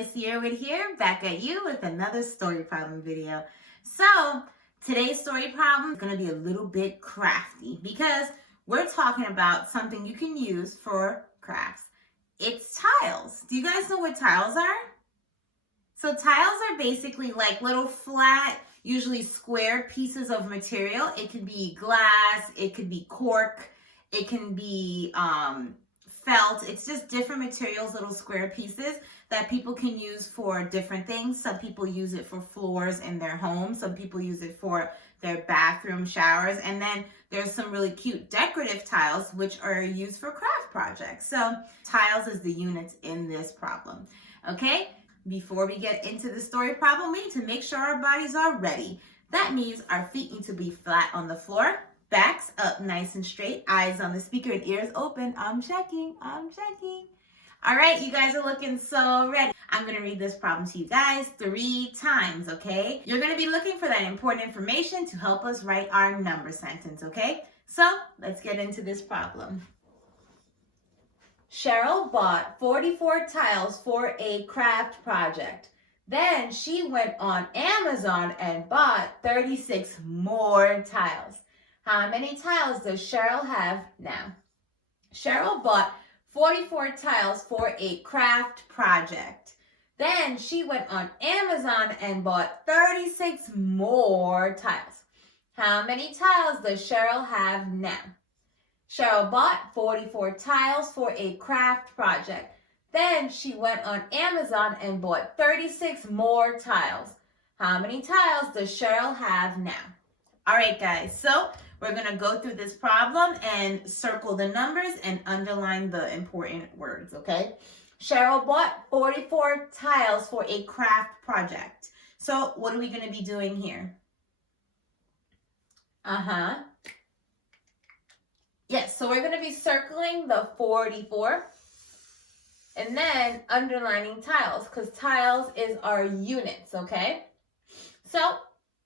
Miss Yearwood here, back at you with another story problem video. So today's story problem is going to be a little bit crafty because we're talking about something you can use for crafts. It's tiles. Do you guys know what tiles are? So tiles are basically like little flat, usually square pieces of material. It can be glass, it could be cork, it can be felt. It's just different materials, little square pieces that people can use for different things. Some people use it for floors in their home. Some people use it for their bathroom showers. And then there's some really cute decorative tiles, which are used for craft projects. So tiles is the units in this problem. Okay, before we get into the story problem, we need to make sure our bodies are ready. That means our feet need to be flat on the floor. Backs up nice and straight, eyes on the speaker and ears open. I'm checking. All right, you guys are looking so ready. I'm gonna read this problem to you guys 3 times, okay? You're gonna be looking for that important information to help us write our number sentence, okay? So let's get into this problem. Cheryl bought 44 tiles for a craft project. Then she went on Amazon and bought 36 more tiles. How many tiles does Cheryl have now? Cheryl bought 44 tiles for a craft project. Then she went on Amazon and bought 36 more tiles. How many tiles does Cheryl have now? Cheryl bought 44 tiles for a craft project. Then she went on Amazon and bought 36 more tiles. How many tiles does Cheryl have now? All right, guys, so we're going to go through this problem and circle the numbers and underline the important words, okay? Cheryl bought 44 tiles for a craft project. So what are we going to be doing here? Yes, so we're going to be circling the 44 and then underlining tiles because tiles is our units, okay? So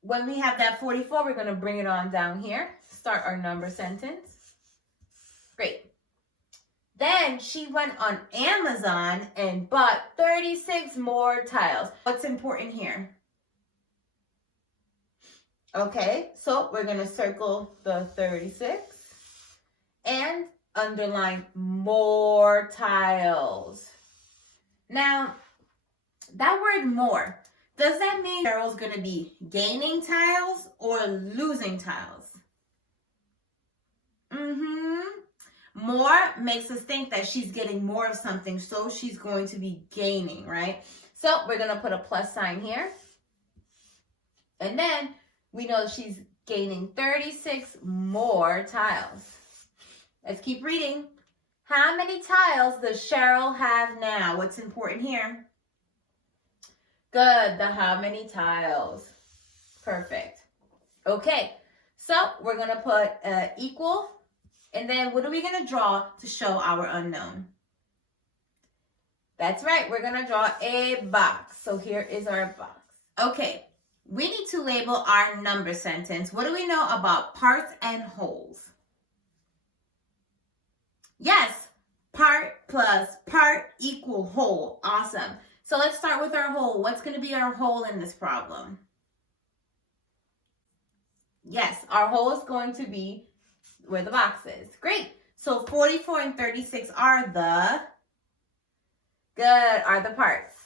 when we have that 44, we're going to bring it on down here. Start our number sentence. Great. Then she went on Amazon and bought 36 more tiles. What's important here? Okay, so we're going to circle the 36 and underline more tiles. Now, that word more, does that mean Cheryl's going to be gaining tiles or losing tiles? More makes us think that she's getting more of something, so she's going to be gaining, right? So we're going to put a plus sign here. And then we know she's gaining 36 more tiles. Let's keep reading. How many tiles does Cheryl have now? What's important here? Good, the how many tiles. Perfect. Okay, so we're going to put equal. And then what are we going to draw to show our unknown? That's right, we're going to draw a box. So here is our box. Okay, we need to label our number sentence. What do we know about parts and wholes? Yes, part plus part equal whole. Awesome. So let's start with our whole. What's going to be our whole in this problem? Yes, our whole is going to be where the box is. Great. So 44 and 36 are the parts.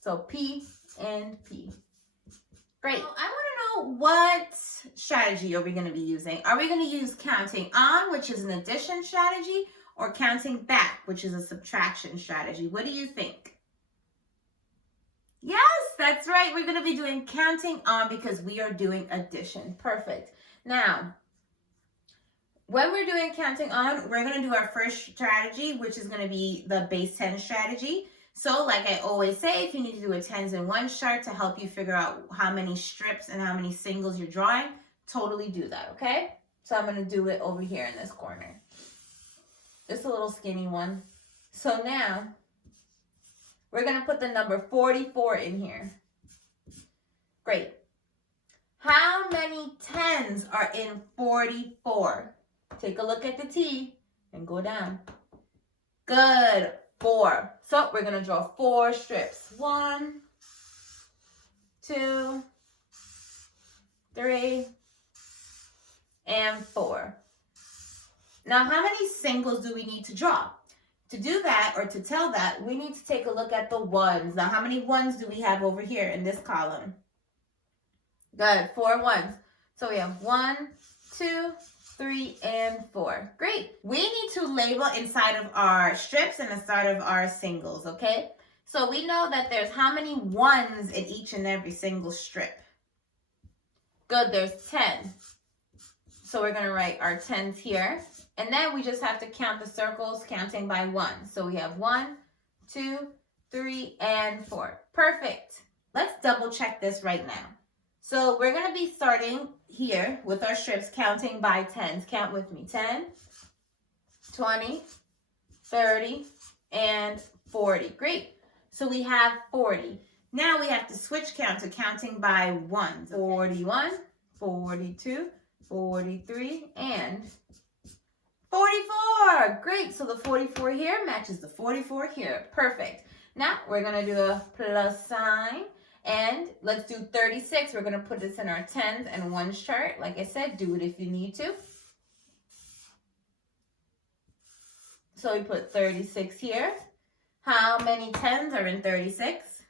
So P and P. Great. So I want to know what strategy are we going to be using? Are we going to use counting on, which is an addition strategy, or counting back, which is a subtraction strategy? What do you think? Yes, that's right. We're going to be doing counting on because we are doing addition. Perfect. Now, when we're doing counting on, we're going to do our first strategy, which is going to be the base 10 strategy. So like I always say, if you need to do a tens and ones chart to help you figure out how many strips and how many singles you're drawing, totally do that, okay? So I'm going to do it over here in this corner. Just a little skinny one. So now, we're going to put the number 44 in here. Great. How many tens are in 44? Take a look at the T and go down. Good. 4. So we're going to draw 4 strips. 1, 2, 3, and 4. Now, how many singles do we need to draw? To do that, or to tell that, we need to take a look at the ones. Now, how many ones do we have over here in this column? Good, 4 ones. So we have 1, 2, 3, and 4. Great. We need to label inside of our strips and inside of our singles, okay? So we know that there's how many ones in each and every single strip? Good, there's 10. So we're going to write our 10s here. And then we just have to count the circles, counting by 1. So we have 1, 2, 3, and 4. Perfect. Let's double check this right now. So we're going to be starting here with our strips, counting by 10s. Count with me. 10, 20, 30, and 40. Great. So we have 40. Now we have to switch count to counting by 1. 41, 42, 43, and 44. Great. So the 44 here matches the 44 here. Perfect. Now we're going to do a plus sign. And let's do 36. We're going to put this in our 10s and 1s chart. Like I said, do it if you need to. So we put 36 here. How many 10s are in 36?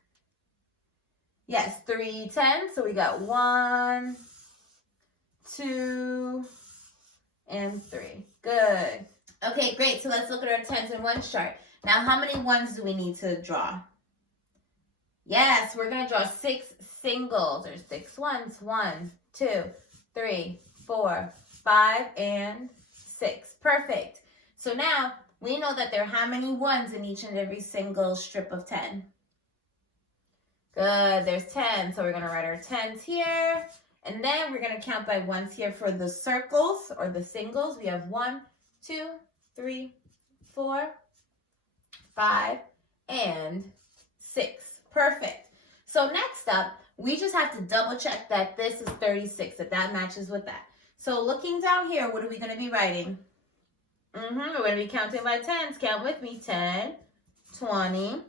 Yes, 3 10s. So we got 1, 2, and 3. Good. Okay, great. So let's look at our 10s and 1s chart. Now, how many 1s do we need to draw? Yes, we're going to draw 6 singles. There's 6 1s. 1, 2, 3, 4, 5, and 6. Perfect. So now we know that there are how many 1s in each and every single strip of 10? Good. There's 10. So we're going to write our 10s here. And then we're going to count by 1s here for the circles or the singles. We have 1, 2, 3, 4, 5, and 6. Perfect. So next up, we just have to double check that this is 36, that matches with that. So looking down here, what are we going to be writing? We're going to be counting by 10s. Count with me. 10, 20,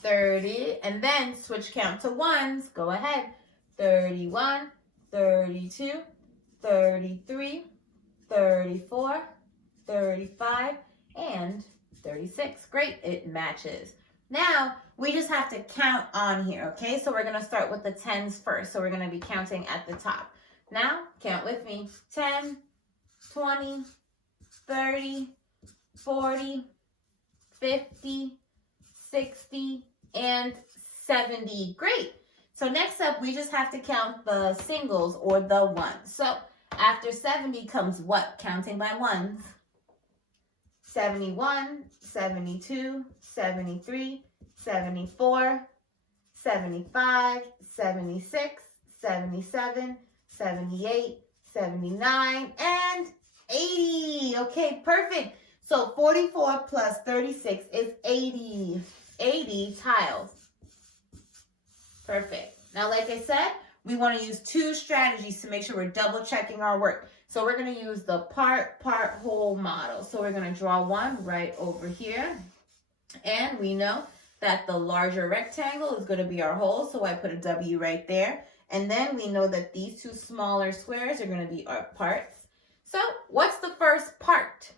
30, and then switch count to 1s. Go ahead. 31, 32, 33, 34, 35, and 36. Great. It matches. Now, we just have to count on here, okay? So we're going to start with the 10s first. So we're going to be counting at the top. Now, count with me. 10, 20, 30, 40, 50, 60, and 70. Great. So next up, we just have to count the singles or the ones. So after 70 comes what? Counting by 1s. 71, 72, 73, 74, 75, 76, 77, 78, 79, and 80. Okay, perfect. So 44 plus 36 is 80. 80 tiles. Perfect. Now, like I said, we want to use 2 strategies to make sure we're double checking our work. So we're going to use the part, whole model. So we're going to draw one right over here. And we know that the larger rectangle is going to be our whole. So I put a W right there. And then we know that these 2 smaller squares are going to be our parts. So what's the first part?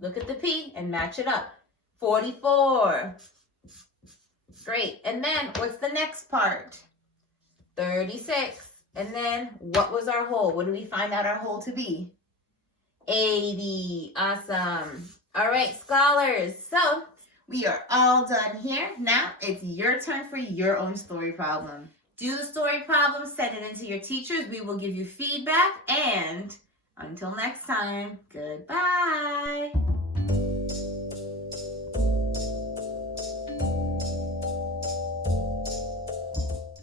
Look at the P and match it up. 44. Great. And then what's the next part? 36. And then what was our whole? What did we find out our whole to be? 80. Awesome. All right, scholars. So we are all done here. Now it's your turn for your own story problem. Do the story problem, send it into your teachers. We will give you feedback. And until next time, goodbye.